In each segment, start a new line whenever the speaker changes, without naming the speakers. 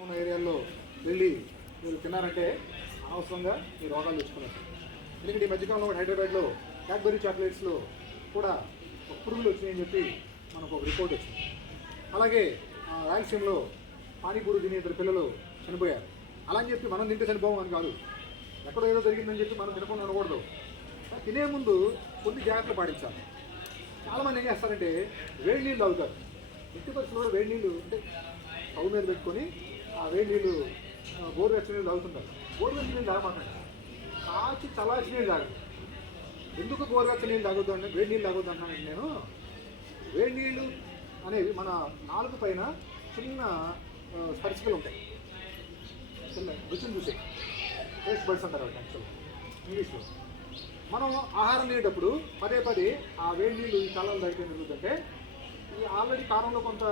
ఉన్న ఏరియాల్లో వెళ్ళి మీరు తిన్నారంటే అనవసరంగా ఈ రోగాలు తెచ్చుకున్నారు. ఎందుకంటే ఈ మధ్యకాలంలో హైదరాబాద్లో క్యాడ్బరీ చాక్లెట్స్లో కూడా ఒక పురుగులు వచ్చినాయని చెప్పి మనకు ఒక రిపోర్ట్ వచ్చింది. అలాగే ఆ, రాయలసీమలో పానీపూరి తినే ఇద్దరు పిల్లలు చనిపోయారు. అలా అని చెప్పి మనం తింటే చనిపోవం అని కాదు. ఎక్కడో ఏదో జరిగిందని చెప్పి మనం తినకుండా ఉండకూడదు. తినే ముందు కొన్ని జాగ్రత్తలు పాటించాలి. చాలామంది ఏం చేస్తారంటే వేడి నీళ్ళు తాగుతారు. ఎట్టి పరిస్థితుల్లో వేడి నీళ్ళు అంటే స్టవ్ మీద పెట్టుకొని వేడి నీళ్ళు ఆ, గోరువెచ్చని నీళ్ళు తాగుతుంటారు. గోరువెచ్చని నీళ్ళు తాగమాకండి. కాచి చలాచి నీళ్ళు తాగండి ఎందుకు గోరువెచ్చని నీళ్ళు తాగొద్దు అంటే వేడి నీళ్ళు తాగొద్దు అన్నానండి నేను వేడి నీళ్ళు అనేవి మన నాలుగు పైన చిన్న ఆ, ఉంటాయి. చిన్న రుచిని చూసే. టేస్ట్ బడ్స్ అంటారు వాటి యాక్చువల్ ఇంగ్లీష్లో మనం ఆహారం తినేటప్పుడు పదే పదే ఆ వేడి నీళ్ళు ఈ కాలంలో తాగితే ఎందుకంటే ఈ ఆల్రెడీ కారంలో కొంత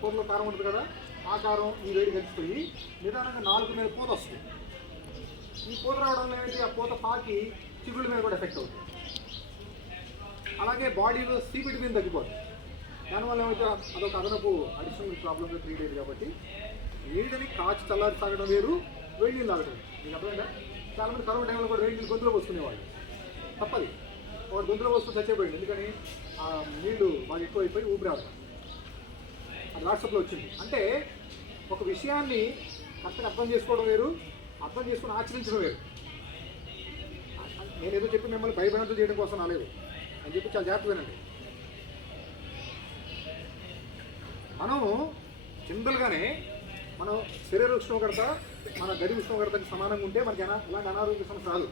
కూరలో కారం ఉంటుంది కదా ఆకారం ఈ వేడి కలిసిపోయి నిదానంగా నాలుగు మీద పూత వస్తుంది. ఈ పూత రావడం ఏంటి ఆ పూత పాకి చిగుళ్ళ మీద కూడా ఎఫెక్ట్ అవుతుంది. అలాగే బాడీలో సి మీద తగ్గిపోతుంది. దానివల్ల ఏమైతే అదొక అదనపు అడిషనల్ ప్రాబ్లమ్గా క్రియేట్ అయ్యింది కాబట్టి నీళ్ళని కాచి చల్లారి తాగడం వేరు వేడి నీళ్ళు తాగడం మీకు అర్థమైందా? చాలామంది కరోనా టైంలో కూడా వేడి నీళ్ళు గొంతులో పోసుకునేవాళ్ళు. తప్పది. ఒక గొంతులో పోసుకుని చచ్చేపోయింది ఎందుకని? ఆ నీళ్ళు బాగా ఎక్కువైపోయి ఊపిరి అది వాట్సాప్లో వచ్చింది. అంటే ఒక విషయాన్ని కరెక్ట్గా అర్థం చేసుకోవడం వేరు అర్థం చేసుకుని ఆచరించడం వేరు. నేను ఏదో చెప్పి మిమ్మల్ని భయభ్రాంతులు చేయడం కోసం రాలేదు. అని చెప్పి చాలా జాగ్రత్తగానండి మనం జనరల్గానే మనం శరీర ఉష్ణోగ్రత మన గది ఉష్ణోగ్రతకి సమానంగా ఉంటే మనకి అనా ఎలాంటి అనారోగ్య సమస్య రాదు.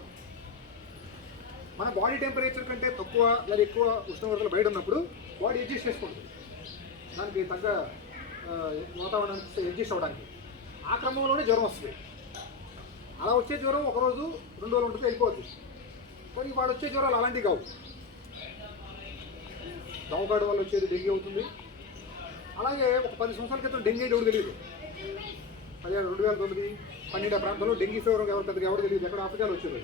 మన బాడీ టెంపరేచర్ కంటే తక్కువ లేదా ఎక్కువ ఉష్ణోగ్రతలు బయట ఉన్నప్పుడు బాడీ అడ్జస్ట్ చేసుకుంటుంది దానికి తగ్గ వాతావరణానికి అడ్జస్ట్ అవ్వడానికి. ఆ క్రమంలోనే జ్వరం వస్తుంది. అలా వచ్చే జ్వరం ఒకరోజు రెండు రోజులు ఉంటుంది వెళ్ళిపోద్ది. కానీ వాడు వచ్చే జ్వరాలు అలాంటివి కావు. దోమకాడు వల్ల వచ్చేది డెంగ్యూ అవుతుంది. అలాగే ఒక పది సంవత్సరాల క్రితం డెంగ్యూ అంటే ఎవరు తెలియదు పదిహేను రెండు వేల తొమ్మిది పన్నెండు ప్రాంతంలో డెంగ్యూ ఫీవర్ ఎవరు పెద్దగా ఎవరు తెలియదు ఎక్కడ ఆఫ్రికాలో వచ్చేది.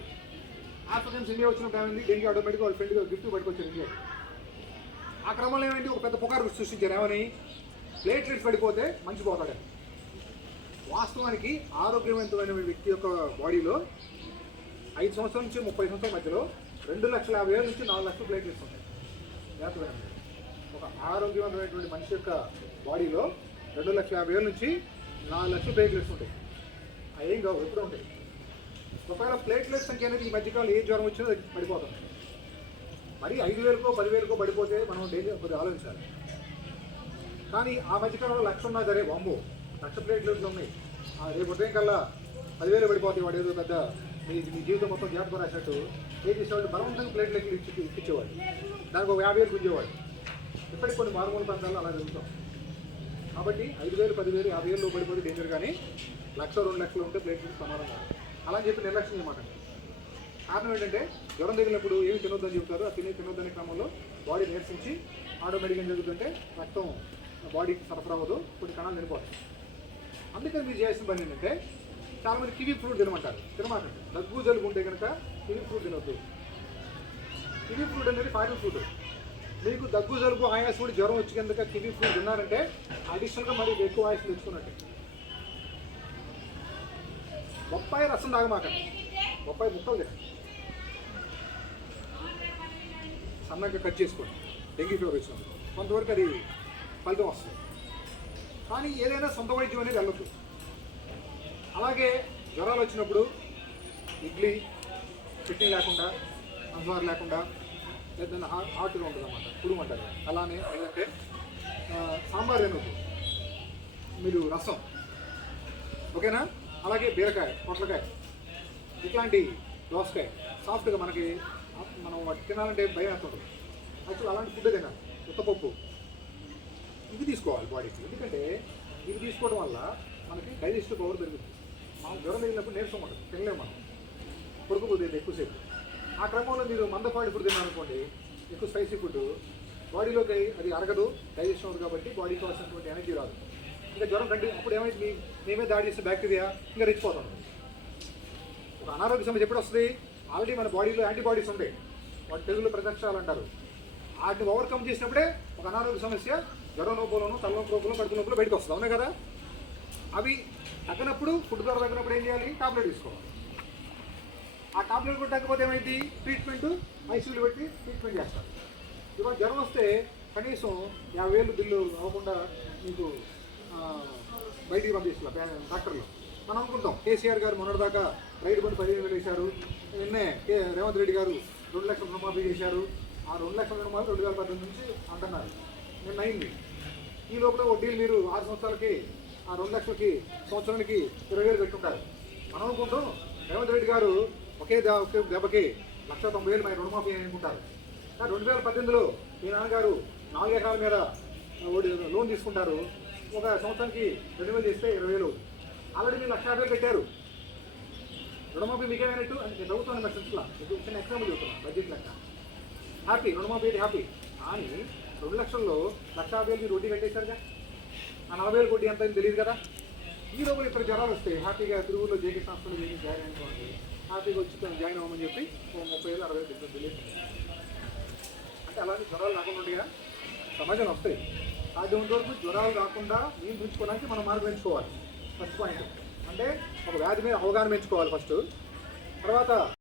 ఆఫ్రికన్స్ ఇండియా వచ్చినప్పుడు ఏమైంది? డెంగ్యూ ఆటోమేటిక్గా వాళ్ళ ఫ్రెండ్గా గిఫ్ట్ పట్టుకొచ్చారు ఇండియా ఆ క్రమంలో ఏమైంది? ఒక పెద్ద పుకారు సృష్టించారు. ఏమని? ప్లేట్లెట్స్ పడిపోతే మంచి పోతాడని వాస్తవానికి ఆరోగ్యవంతమైన వ్యక్తి యొక్క బాడీలో ఐదు సంవత్సరాల నుంచి ముప్పై సంవత్సరాల మధ్యలో రెండు లక్షల యాభై వేల నుంచి నాలుగు లక్షలు ప్లేట్లెట్స్ ఉంటాయి. జాగ్రత్త ఒక ఆరోగ్యవంతమైనటువంటి మనిషి యొక్క బాడీలో రెండు లక్షల యాభై వేల నుంచి నాలుగు లక్షలు ప్లేట్లెట్స్ ఉంటాయి. అవి ఏం కావు ఎప్పుడూ ఉంటాయి. ఒకవేళ ప్లేట్లెట్స్ సంఖ్య అనేది ఈ మధ్యకాలంలో ఏ జ్వరం వచ్చినా పడిపోతుంది. మరి ఐదు వేలకో పదివేలకో పడిపోతే మనం డైలీ కొద్దిగా ఆలోచించాలి. కానీ ఆ మధ్యకాలంలో లక్ష ఉన్నా సరే బాంబు లక్ష ప్లేట్లు ఉన్నాయి? రేపు ఉదయం కల్లా పదివేలు పడిపోతాయి వాడు ఏదో పెద్ద మీ మీ జీవితం మొత్తం జాతకం రాసినట్టు. ఏం చేసేవాడు బలవంతంగా ప్లేట్లెట్లు ఇచ్చి ఇప్పించేవాడు దానికి ఒక యాభై వేలు గుంజేవాడు ఇప్పటికి కొన్ని మారుమూల ప్రాంతాల్లో అలా జరుగుతాం. కాబట్టి ఐదు వేలు పదివేలు యాభై వేలు పడిపోతే డేంజర్ కానీ లక్ష రెండు లక్షలు ఉంటే ప్లేట్లెట్ సమానం కాదు అలా చెప్పి నిర్లక్ష్యం చేయమాట కారణం ఏంటంటే జ్వరం తగిలినప్పుడు ఏమి తినొద్దని చెబుతారు ఆ తినే తినొద్దనే క్రమంలో బాడీ నీరసించి ఆటోమేటిక్గా జరుగుతుంటే రక్తం బాడీకి సరఫరా అవ్వదు కొన్ని కణాలు చనిపోతాయి అందుకని మీరు చేయాల్సిన పని ఏంటంటే చాలామంది కివీ ఫ్రూట్ తినమంటారు. తినమాకండి. దగ్గు జలుబు ఉంటే కనుక కివీ ఫ్రూట్ తినొద్దు. కివీ ఫ్రూట్ అనేది ఫారిన్ ఫ్రూట్. మీకు దగ్గు జలుబు ఆయాసం కూడా జ్వరం వచ్చి కనుక కివీ ఫ్రూట్ తిన్నారంటే అడిషనల్గా మరి ఎక్కువ ఆయాసం తెచ్చుకున్నట్టే. బొప్పాయి రసం తాగమాకండి. బొప్పాయి ముక్కలు తినండి. సన్నగా కట్ చేసుకోండి. డెంగ్యూ ఫీవర్ వచ్చినప్పుడు. కొంతవరకు అది ఫలితం వస్తుంది. కానీ ఏదైనా సొంత వైద్యం అనేది వెళ్ళదు అలాగే జ్వరాలు వచ్చినప్పుడు ఇడ్లీ కిడ్నీ లేకుండా పంచదార లేకుండా లేదా హార్ట్గా ఉంటుంది అన్నమాట పురుగు అంటారు అలానే ఏంటంటే సాంబార్ ఏనుగు మీరు రసం ఓకేనా? అలాగే బీరకాయ పొట్లకాయ ఇట్లాంటి దోసకాయ సాఫ్ట్గా మనకి మనం తినాలంటే భయం వేస్తుంటుంది. యాక్చువల్ అలాంటి ఫుడ్ తినాలి. ఉత్తపప్పు ఇవి తీసుకోవాలి బాడీకి ఎందుకంటే ఇవి తీసుకోవడం వల్ల మనకి డైజెస్టివ్ పవర్ పెరుగుతుంది. మనం జ్వరం తగిలినప్పుడు నీరసం ఉంటుంది. తినలేము మనం. కొడుకుపోతుంది ఎక్కువసేపు. ఆ క్రమంలో మీరు మందపాడి ఫుడ్ తిన్నారనుకోండి ఎక్కువ స్పైసీ ఫుడ్ బాడీలోకి అది అరగదు డైజెషన్ అవుతుంది కాబట్టి బాడీకి కావాల్సినటువంటి ఎనర్జీ రాదు. ఇంకా జ్వరం కంటి అప్పుడు ఏమైంది? మీ మీ దాడి చేస్తే బ్యాక్టీరియా ఇంకా రెచ్చిపోతుంది ఒక అనారోగ్య సమస్య ఎప్పుడు వస్తుంది? ఆల్రెడీ మన బాడీలో యాంటీబాడీస్ ఉంటాయి వాటి తెలుగులో ప్రదక్షాలు అంటారు. వాటిని ఓవర్కమ్ చేసినప్పుడే ఒక అనారోగ్య సమస్య జ్వరం నొప్పులను తలనొప్పి నొప్పులు కడుపు నొప్పులు బయటకు వస్తుంది. అవునా కదా? అవి తగ్గనప్పుడు ఫుడ్ ద్వారా తగ్గినప్పుడు ఏం చేయాలి? టాబ్లెట్ తీసుకోవాలి. ఆ టాబ్లెట్ కూడా తగ్గకపోతే ఏమైంది? ట్రీట్మెంట్ ఐసీయూలు పెట్టి ట్రీట్మెంట్ చేస్తారు. ఇవాళ జ్వరం వస్తే కనీసం యాభై వేలు బిల్లు అవ్వకుండా మీకు బయటికి పంపిస్తున్నారు డాక్టర్లు. మనం అనుకుంటాం కేసీఆర్ గారు మొన్నటిదాకా రైతు బంధు పదిహేను వేలు వేశారు. నిన్నే కే రేవంత్ రెడ్డి గారు రెండు లక్షల రుణమాఫీ చేశారు. ఆ రెండు లక్షల రుణమాఫీ రెండు వేల పద్దెనిమిది నుంచి అంటున్నారు. నిన్న అయింది. ఈ లోపల వడ్డీలు మీరు ఆరు సంవత్సరాలకి ఆ రెండు లక్షలకి సంవత్సరానికి ఇరవై వేలు పెట్టుకుంటారు. మనం అనుకుంటాం రేవంత్ రెడ్డి గారు ఒకే ద- ఒకే దెబ్బకి లక్ష తొంభై వేలు మరి రుణమాఫీ అని అనుకుంటారు. కానీ రెండు వేల పద్దెనిమిదిలో మీ నాన్నగారు నాలుగు ఎకరాల మీద వడ్డీ- లోన్ తీసుకుంటారు. ఒక సంవత్సరానికి రెండు వేలు చేస్తే ఇరవై వేలు ఆల్రెడీ మీరు లక్ష యాభై పెట్టారు రుణమాఫీ మీకేమైనట్టు? అని నేను చదువుతాను మెసేజ్లో మీకు చిన్న ఎగ్జాంపుల్ చెబుతున్నాను బడ్జెట్ లెక్క. హ్యాపీ రుణమాఫీ హ్యాపీ. కానీ రెండు లక్షల్లో లక్ష యాభై వేలకి రోడ్డు కట్టేశారుగా ఆ నలభై వేలు కోటి ఎంత అని తెలియదు కదా. ఈ లోపల ఇతర జ్వరాలు వస్తాయి హ్యాపీగా తిరుగులో జేకే సంస్థలు చేసి జాయిన్ అనుకోండి హ్యాపీగా వచ్చి తను జాయిన్ అవ్వమని చెప్పి ఓ ముప్పై వేలు అరవై వేలు తెలియదు అంటే అలాంటి జ్వరాలు రాకుండా ఉంటాయిగా సమాజం వస్తాయి సాధ్యమైనంత వరకు జ్వరాలు రాకుండా నియంత్రించుకోవడానికి మనం మార్గం ఎంచుకోవాలి. ఫస్ట్ పాయింట్ అంటే ఒక వ్యాధి మీద అవగాహన పెంచుకోవాలి ఫస్ట్ తర్వాత